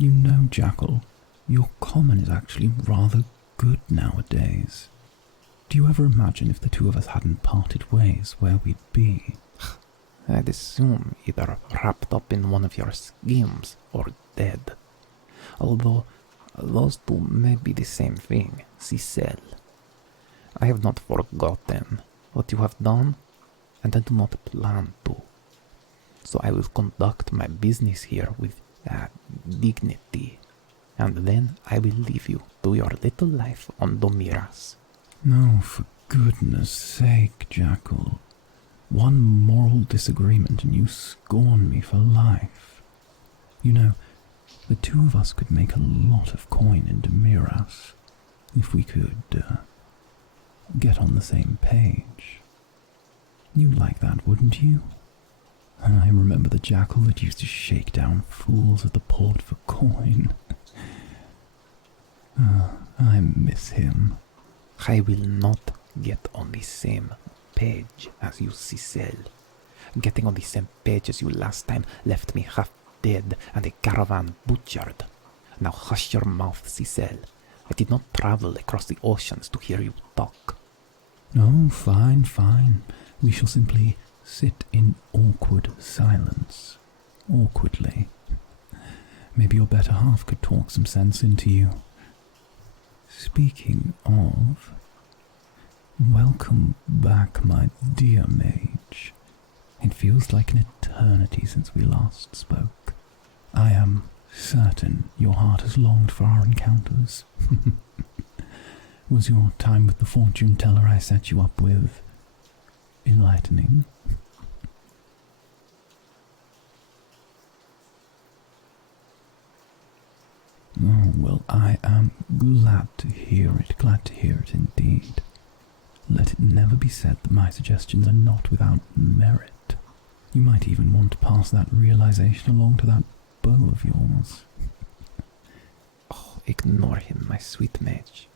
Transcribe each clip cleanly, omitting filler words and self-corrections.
You know, Jackal, your common is actually rather good nowadays. Do you ever imagine if the two of us hadn't parted ways, where we'd be? I'd assume either wrapped up in one of your schemes or dead. Although, those two may be the same thing, Ce'cell. I have not forgotten what you have done, and I do not plan to. So I will conduct my business here with dignity, and then I will leave you to your little life on Domeras. No, for goodness sake, Jackal. One moral disagreement and you scorn me for life. You know, the two of us could make a lot of coin in Domeras if we could get on the same page. You'd like that, wouldn't you? I remember the Jackal that used to shake down fools at the port for coin. I miss him. I will not get on the same page as you, Ce'cell. Getting on the same page as you last time left me half dead and a caravan butchered. Now hush your mouth, Ce'cell. I did not travel across the oceans to hear you talk. Oh, fine, fine. We shall simply sit in awkward silence. Awkwardly. Maybe your better half could talk some sense into you. Speaking of, welcome back, my dear mage. It feels like an eternity since we last spoke. I am certain your heart has longed for our encounters. Was your time with the fortune teller I set you up with enlightening? Oh, well, I am glad to hear it indeed. Let it never be said that my suggestions are not without merit. You might even want to pass that realization along to that beau of yours. Oh, ignore him, my sweet mage.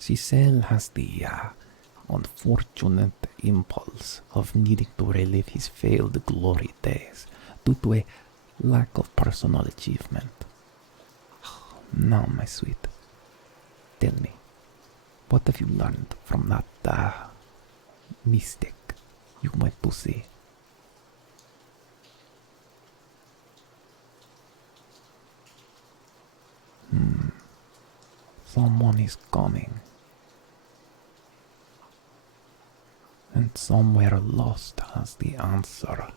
Ce'cell has the unfortunate impulse of needing to relive his failed glory days due to a lack of personal achievement. Now, my sweet, tell me, what have you learned from that mystic you went to see? Someone is coming. And somewhere lost has the answer.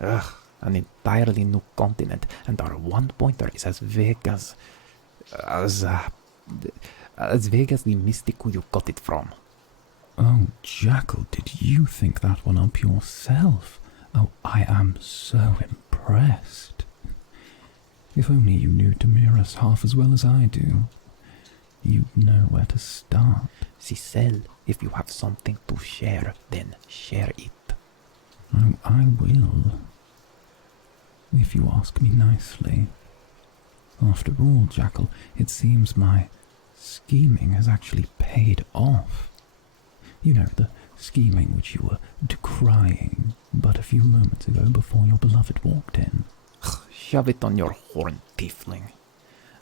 Ugh, an entirely new continent, and our one-pointer is as vague as vague as the mystic who you got it from. Oh, Jackal, did you think that one up yourself? Oh, I am so impressed. If only you knew Domeras half as well as I do, you'd know where to start. Ce'cell, if you have something to share, then share it. Oh, I will. If you ask me nicely. After all, Jackal, it seems my scheming has actually paid off. You know, the scheming which you were decrying but a few moments ago before your beloved walked in. Shove it on your horn, tiefling.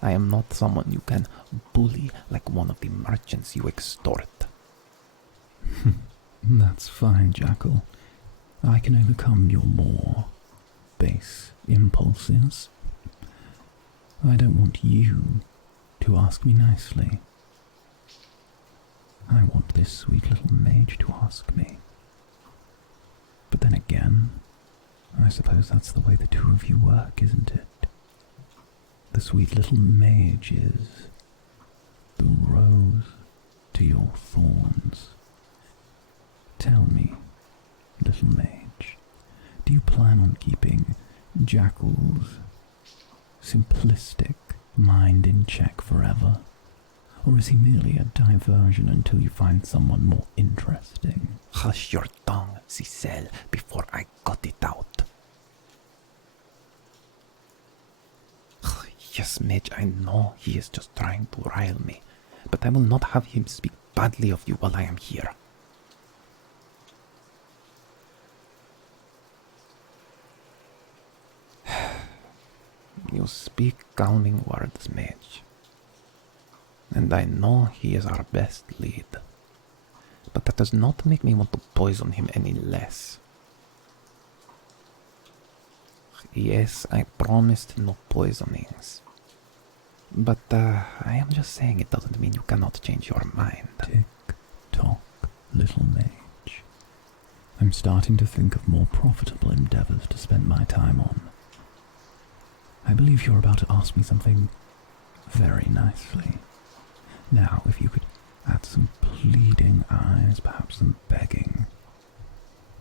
I am not someone you can bully like one of the merchants you extort. That's fine, Jackal. I can overcome your more base impulses. I don't want you to ask me nicely. I want this sweet little mage to ask me. But then again, I suppose that's the way the two of you work, isn't it? The sweet little mage is the rose to your thorns. Tell me, little mage, do you plan on keeping Jackal's simplistic mind in check forever? Or is he merely a diversion until you find someone more interesting? Hush your tongue, Ce'cell, before I cut it out. Yes, mage, I know he is just trying to rile me, but I will not have him speak badly of you while I am here. You speak calming words, mage. And I know he is our best lead. But that does not make me want to poison him any less. Yes, I promised no poisonings. But I am just saying it doesn't mean you cannot change your mind. Tick-tock, little mage. I'm starting to think of more profitable endeavors to spend my time on. I believe you're about to ask me something very nicely. Now, if you could add some pleading eyes, perhaps some begging,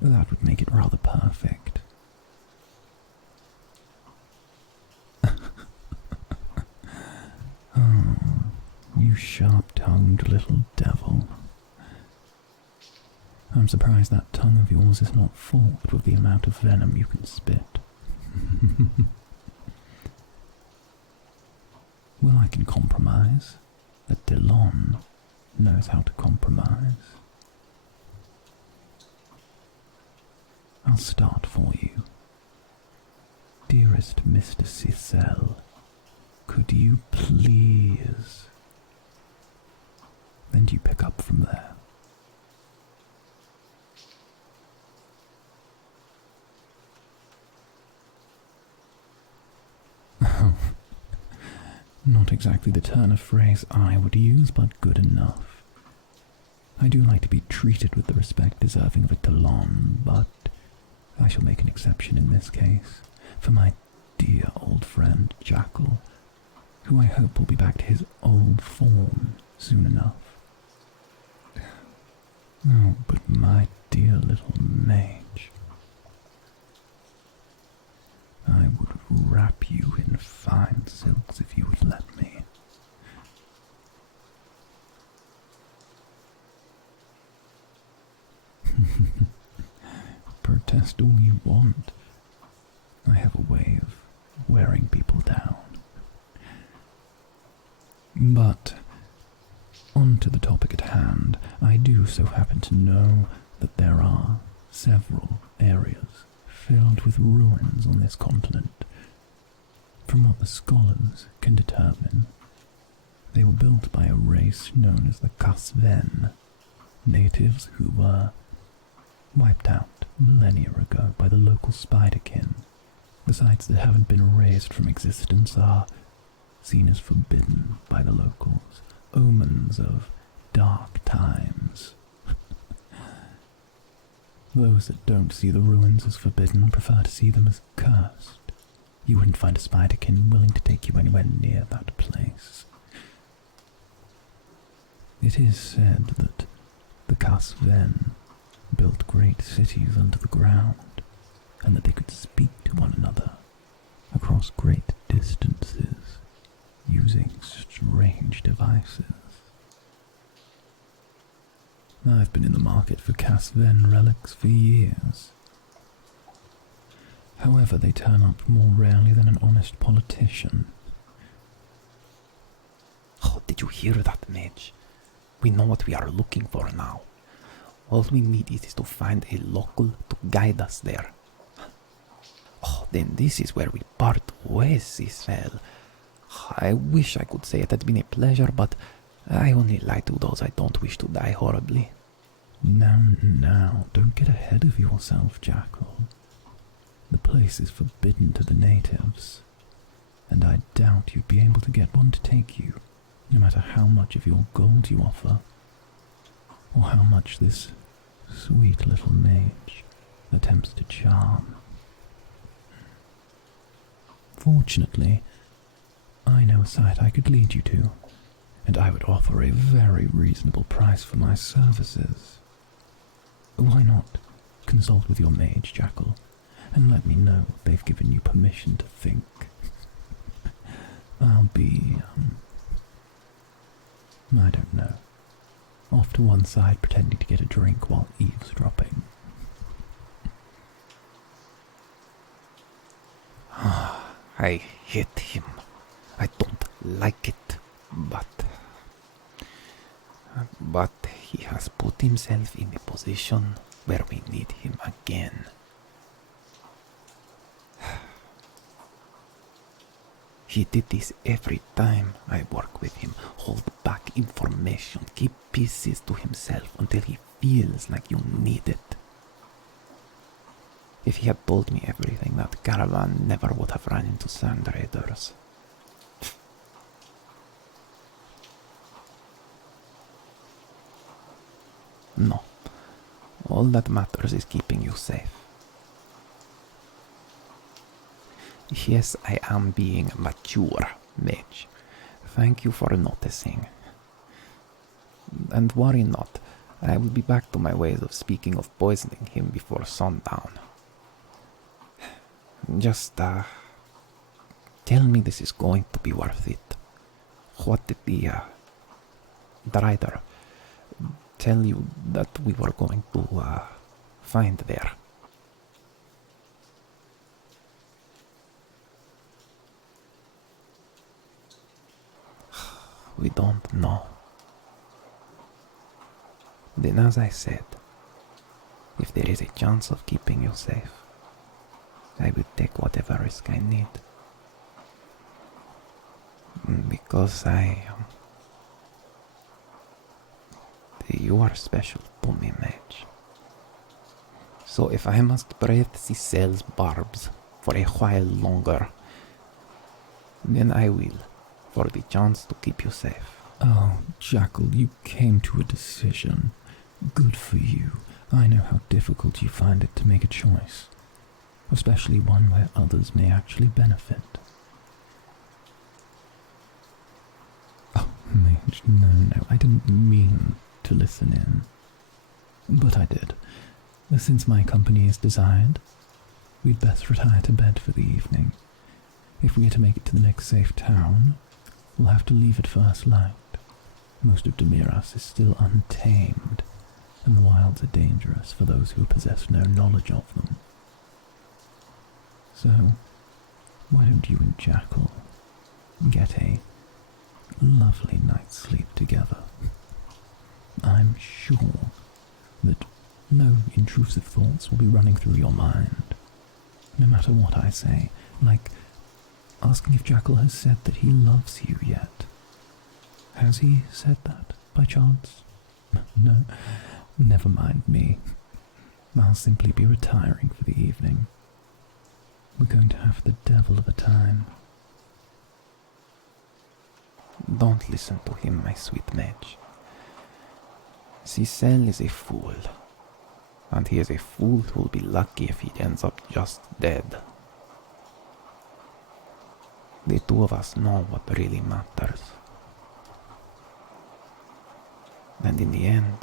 that would make it rather perfect. Oh, you sharp-tongued little devil. I'm surprised that tongue of yours is not forked with the amount of venom you can spit. Well, I can compromise. But Tel'on knows how to compromise. I'll start for you. Dearest Mr. Ce'cell, could you please? Then do you pick up from there? Not exactly the turn of phrase I would use, but good enough. I do like to be treated with the respect deserving of a Tel'on, but I shall make an exception in this case for my dear old friend Jackal, who I hope will be back to his old form soon enough. Oh, but my dear little mage, I would wrap you in fine silks if you would let me. Protest all you want. I have a way of wearing people down. But on to the topic at hand. I do so happen to know that there are several areas filled with ruins on this continent. From what the scholars can determine, they were built by a race known as the Kasven, natives who were wiped out millennia ago by the local spiderkin. The sites that haven't been erased from existence are seen as forbidden by the locals, omens of dark times. Those that don't see the ruins as forbidden prefer to see them as cursed. You wouldn't find a spiderkin willing to take you anywhere near that place. It is said that the Kasven built great cities under the ground, and that they could speak to one another across great distances using strange devices. I've been in the market for Kasven relics for years. However, they turn up more rarely than an honest politician. Oh, did you hear that, mage? We know what we are looking for now. All we need is to find a local to guide us there. Oh, then this is where we part ways, Ce'cell. I wish I could say it had been a pleasure, but I only lie to those I don't wish to die horribly. Now, don't get ahead of yourself, Jackal. The place is forbidden to the natives, and I doubt you'd be able to get one to take you, no matter how much of your gold you offer, or how much this sweet little mage attempts to charm. Fortunately, I know a site I could lead you to, and I would offer a very reasonable price for my services. Why not consult with your mage, Jackal, and let me know if they've given you permission to think? I'll be, I don't know, off to one side pretending to get a drink while eavesdropping. I hate him. I don't like it, but he has put himself in a position where we need him again. He did this every time I work with him. Hold back information, keep pieces to himself until he feels like you need it. If he had told me everything, that caravan never would have run into tsunderes. No, all that matters is keeping you safe. Yes, I am being mature, mage. Thank you for noticing. And worry not, I will be back to my ways of speaking of poisoning him before sundown. Just, tell me this is going to be worth it. What did the rider tell you that we were going to, find there? We don't know. Then, as I said, if there is a chance of keeping you safe, I will take whatever risk I need. Because you are special to me, mage. So if I must breathe Ce'cell's barbs for a while longer, then I will, for the chance to keep you safe. Oh, Jackal, you came to a decision. Good for you. I know how difficult you find it to make a choice, especially one where others may actually benefit. Oh, mage, no, I didn't mean to listen in. But I did. Since my company is desired, we'd best retire to bed for the evening. If we are to make it to the next safe town, we'll have to leave at first light. Most of Domeras is still untamed, and the wilds are dangerous for those who possess no knowledge of them. So, why don't you and Jackal get a lovely night's sleep together? I'm sure that no intrusive thoughts will be running through your mind, no matter what I say, like asking if Jackal has said that he loves you yet. Has he said that, by chance? No, never mind me. I'll simply be retiring for the evening. We're going to have the devil of a time. Don't listen to him, my sweet mage. Ce'cell is a fool, and he is a fool who'll be lucky if he ends up just dead. The two of us know what really matters. And in the end,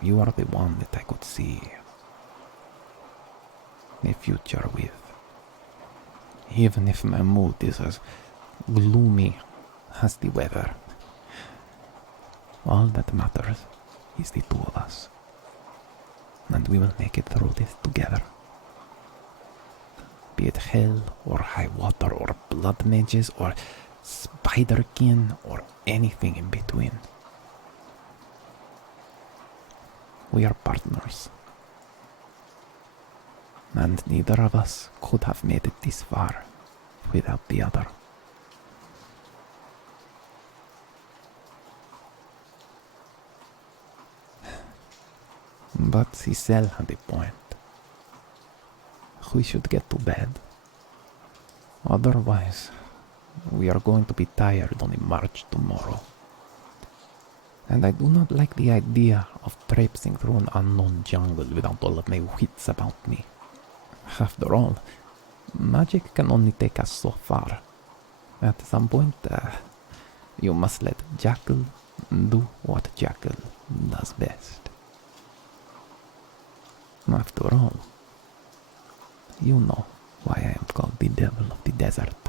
you are the one that I could see a future with. Even if my mood is as gloomy as the weather, all that matters is the two of us, and we will make it through this together. Be it hell or high water or blood mages or spiderkin or anything in between. We are partners, and neither of us could have made it this far without the other. But Ce'cell had a point. We should get to bed. Otherwise, we are going to be tired on the march tomorrow. And I do not like the idea of traipsing through an unknown jungle without all of my wits about me. After all, magic can only take us so far. At some point, you must let Jackal do what Jackal does best. After all, you know why I am called the Devil of the Desert.